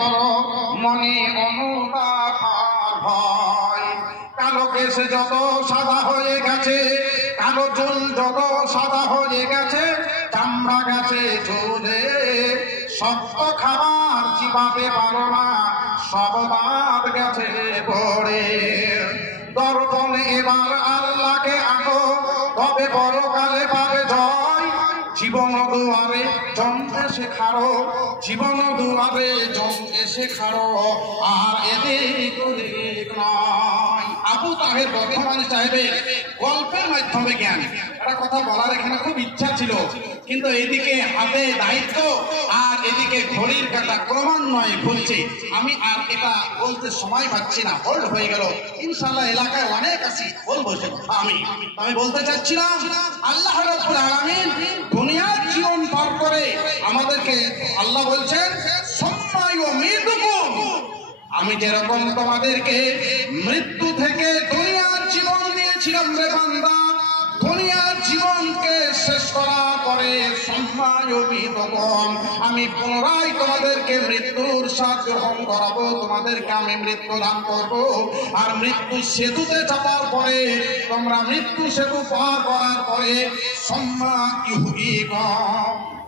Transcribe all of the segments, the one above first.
করো মনে অনুতাপ আর ভয়। কালো কেশ যত সাদা হয়ে গেছে, কালো চুল যত সাদা হয়ে গেছে, চামড়া গেছে ঝুলে, শক্ত খাবার চিবাতে পারো না, সব বাদ গেছে পড়ে। দর্পণে এবার আল্লাহকে আঁকো, তবে পরকালে পাবে জয়। জীবন দুয়ারে জমতে শেখারো, জীবন দুয়ারে জমতে শেখারো, আর এদিক ওদিক নয়। আবু তাহের বর্ধমান সাহেবের গল্পের মাধ্যমে জ্ঞান, একটা কথা বলার এখানে খুব ইচ্ছা ছিল, কিন্তু এদিকে হাতে দায়িত্ব আর এদিকে ঘড়ির কাঁটা ক্রমান্বয়ে ঘুরছে, আমি আর এটা বলতে সময় পাচ্ছি না, হোল্ড হয়ে গেল। ইনশাআল্লাহ এলাকায় অনেক আছি, বলবো সে কথা। আমি বলতে চাচ্ছিলাম, আল্লাহ রাব্বুল আলামিন দুনিয়ার জীবন পার করে আমাদেরকে আল্লাহ বলছেন আমি যেরকম তোমাদেরকে মৃত্যু থেকে দুনিয়ার জীবন দিয়েছিলাম রে বান্দা, দুনিয়ার জীবনকে শেষ করার পরে আমি পুনরায় তোমাদেরকে মৃত্যুর স্বাদ গ্রহণ করাবো, তোমাদেরকে আমি মৃত্যু দান করবো। আর মৃত্যু সেতুতে চাপার পরে, তোমরা মৃত্যু সেতু পার করার পরে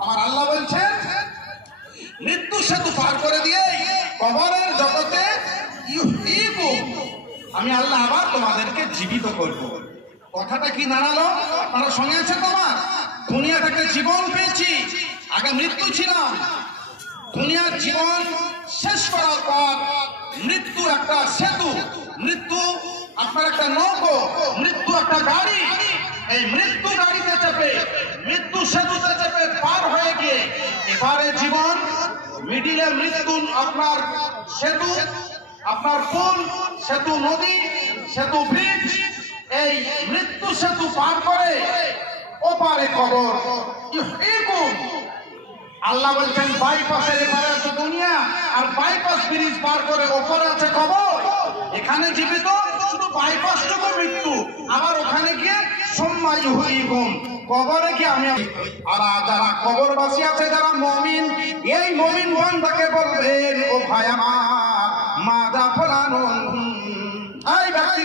আমার আল্লাহ বলছেন মৃত্যু সেতু পার করে দিয়ে কবরের জগতে আমি আল্লাহ আবার তোমাদেরকে জীবিত করবো। কথাটা কি দাঁড়ালো? তারা সঙ্গে আছে তোমার? দুনিয়াটাকে জীবন পেয়েছি, আগে মৃত্যু ছিলাম, দুনিয়ার জীবন শেষ করার পর মৃত্যু একটা সেতু, মৃত্যু আপনার একটা নৌকো, মৃত্যু একটা গাড়ি। এই মৃত্যু গাড়িতে চেপে, মৃত্যু সেতুতে চেপে পার হয়ে গিয়ে এবারে জীবন মিডিলে মৃত্যু আপনার সেতু, আপনার পুল, সেতু, নদী, সেতু, ব্রিজ, এই মৃত্যু সেতু পার করে ওপারে কবর। আল্লাহ বলছেন বাইপাসের এপারে আছে দুনিয়া, আর বাইপাস ব্রিজ পার করে ওপরে আছে কবর। এখানে জীবিত, শুধু বাইপাসটুকু মৃত্যু, আবার ওখানে গিয়ে কবরে গিয়ে আমি। আর যারা কবরবাসী আছে, যারা মুমিন, এই মুমিন বান্দাকে বলবেন ও ভাই আমার মাজা ফলানুন, এই ব্যক্তি,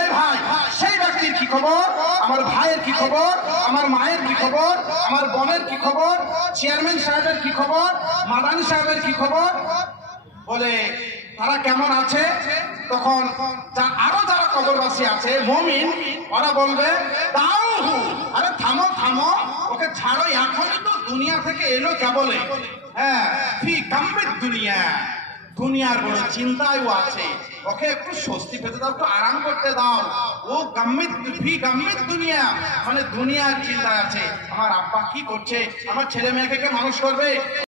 এই ভাই, সেই ব্যক্তির কি খবর, আমার ভাইয়ের কি খবর, আমার মায়ের কি খবর, আমার বোনের কি খবর, চেয়ারম্যান সাহেবের কি খবর, মাদানি সাহেবের কি খবর, বলে তারা কেমন আছে? তখন আরো যারা কবরবাসী আছে মুমিন, ওরা বলবে তাও, আরে থামো থামো, ওকে ছাড়ো, এখনই তো দুনিয়া থেকে এলো কেবলে, হ্যাঁ ফি গাম্বিত দুনিয়া, দুনিয়ার বড় চিন্তায় ও আছে, ওকে একটু স্বস্তি পেতে দাও, একটু আরাম করতে দাও, ও গাম্বিত ফি গাম্বিত দুনিয়া, মানে দুনিয়ার চিন্তায় আছে। আমার আব্বা কি করছে, আমার ছেলে মেয়েকে মানুষ করবে,